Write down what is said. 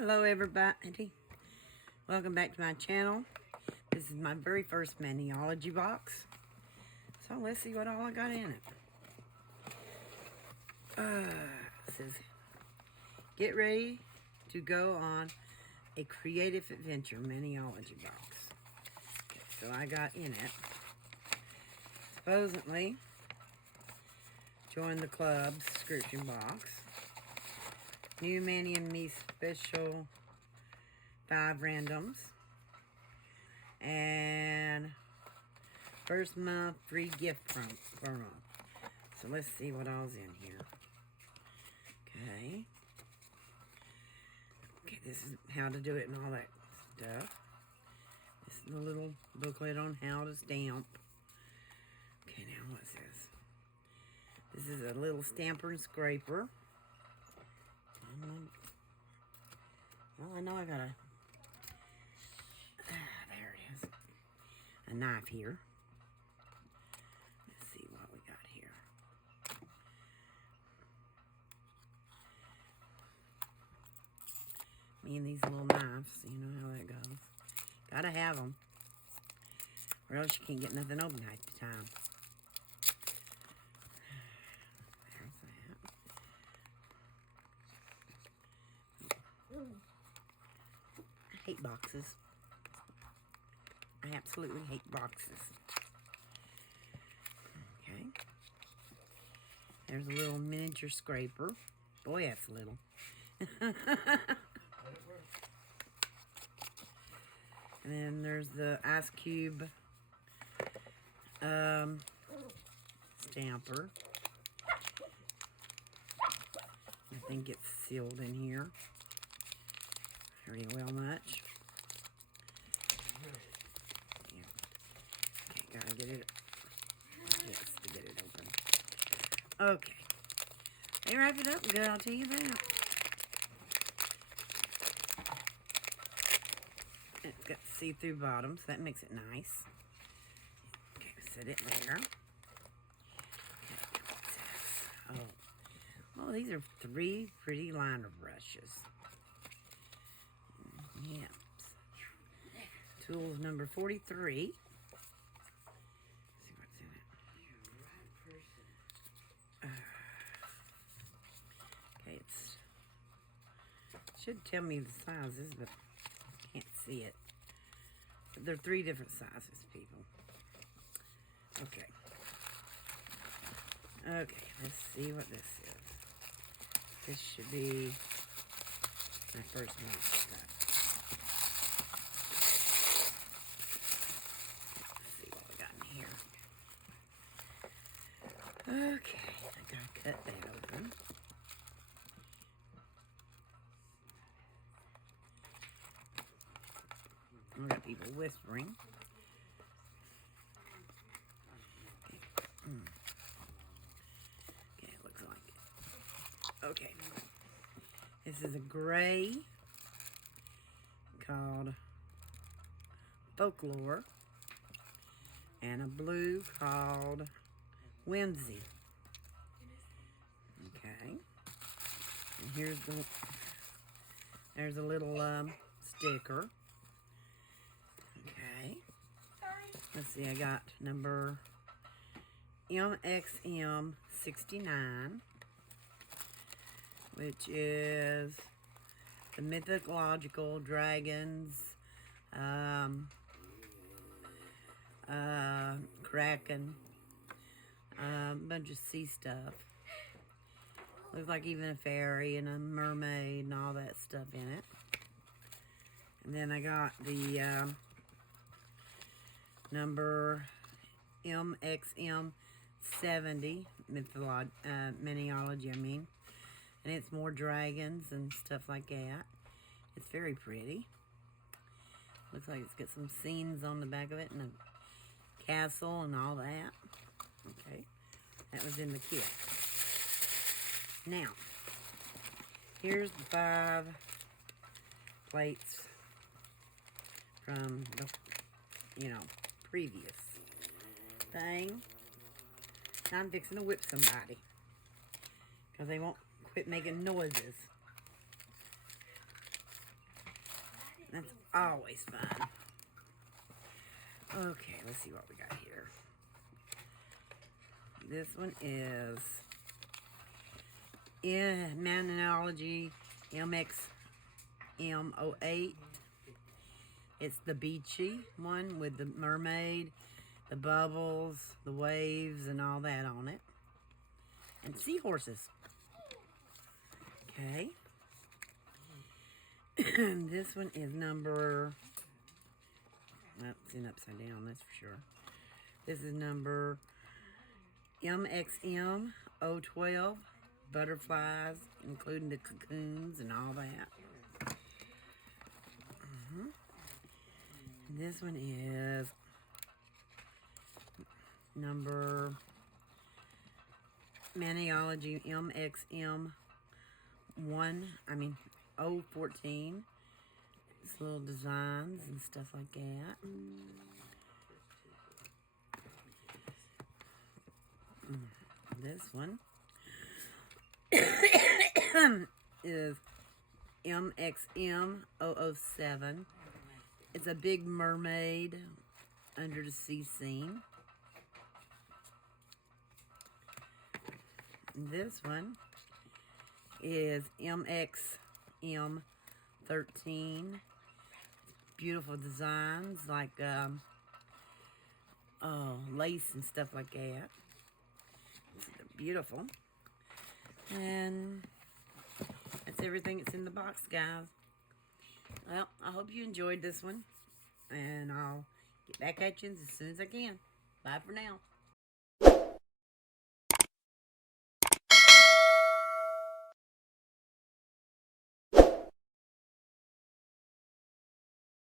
Hello everybody, welcome back to my channel. This is my very first Maniology box, so let's see what all I got in it. It says, get ready to go on a creative adventure Maniology box. Okay, so I got in it, supposedly, join the club subscription box. New Manny and Me special 5 randoms. And first month free gift promo. So let's see what all's in here. Okay. Okay, this is how to do it and all that stuff. This is the little booklet on how to stamp. Okay, now what's this? This is a little stamper and scraper. Well, I know I got there it is. A knife here. Let's see what we got here. Me and these little knives, you know how that goes. Gotta have them, or else you can't get nothing open half the time. There's that. I hate boxes. I absolutely hate boxes. Okay. There's a little miniature scraper. Boy, that's little. And then there's the ice cube stamper. I think it's sealed in here. Pretty well much. Yeah. Okay, gotta get it. Yes, to get it open. Okay. They wrap it up good, I'll tell you that. It's got see-through bottoms, so that makes it nice. Okay, set it there. Okay, what's this? Oh, these are 3 pretty liner brushes. Yep. Tools number 43. Let's see what's in it. Okay, it should tell me the sizes, but I can't see it. But they're 3 different sizes, people. Okay. Okay, let's see what this is. This should be my first month stuff. Here. Okay, I gotta cut that open. I got people whispering. Okay. Okay, it looks like it. Okay. This is a gray called Folklore. And a blue called Whimsy. Okay. And there's a little sticker. Okay. Let's see, I got number MXM69, which is the mythological dragons, Kraken, a bunch of sea stuff. Looks like even a fairy and a mermaid and all that stuff in it. And then I got the number MXM70, Maniology, I mean. And it's more dragons and stuff like that. It's very pretty. Looks like it's got some scenes on the back of it and a castle and all that. Okay, that was in the kit. Now, here's the 5 plates from the, previous thing. Now I'm fixing to whip somebody because they won't quit making noises. That's always fun. Okay, let's see what we got here. This one is Maniology MXM08. It's the beachy one with the mermaid, the bubbles, the waves, and all that on it. And seahorses. Okay. This one is number... Well, it's in upside down, that's for sure. This is number MXM012. Butterflies, including the cocoons and all that. This one is number Maniology MXM014. It's little designs and stuff like that. This one is MXM007. It's a big mermaid under the sea scene. This one is MXM13. Beautiful designs like lace and stuff like that. They're beautiful. And that's everything that's in the box, guys. Well, I hope you enjoyed this one. And I'll get back at you as soon as I can. Bye for now.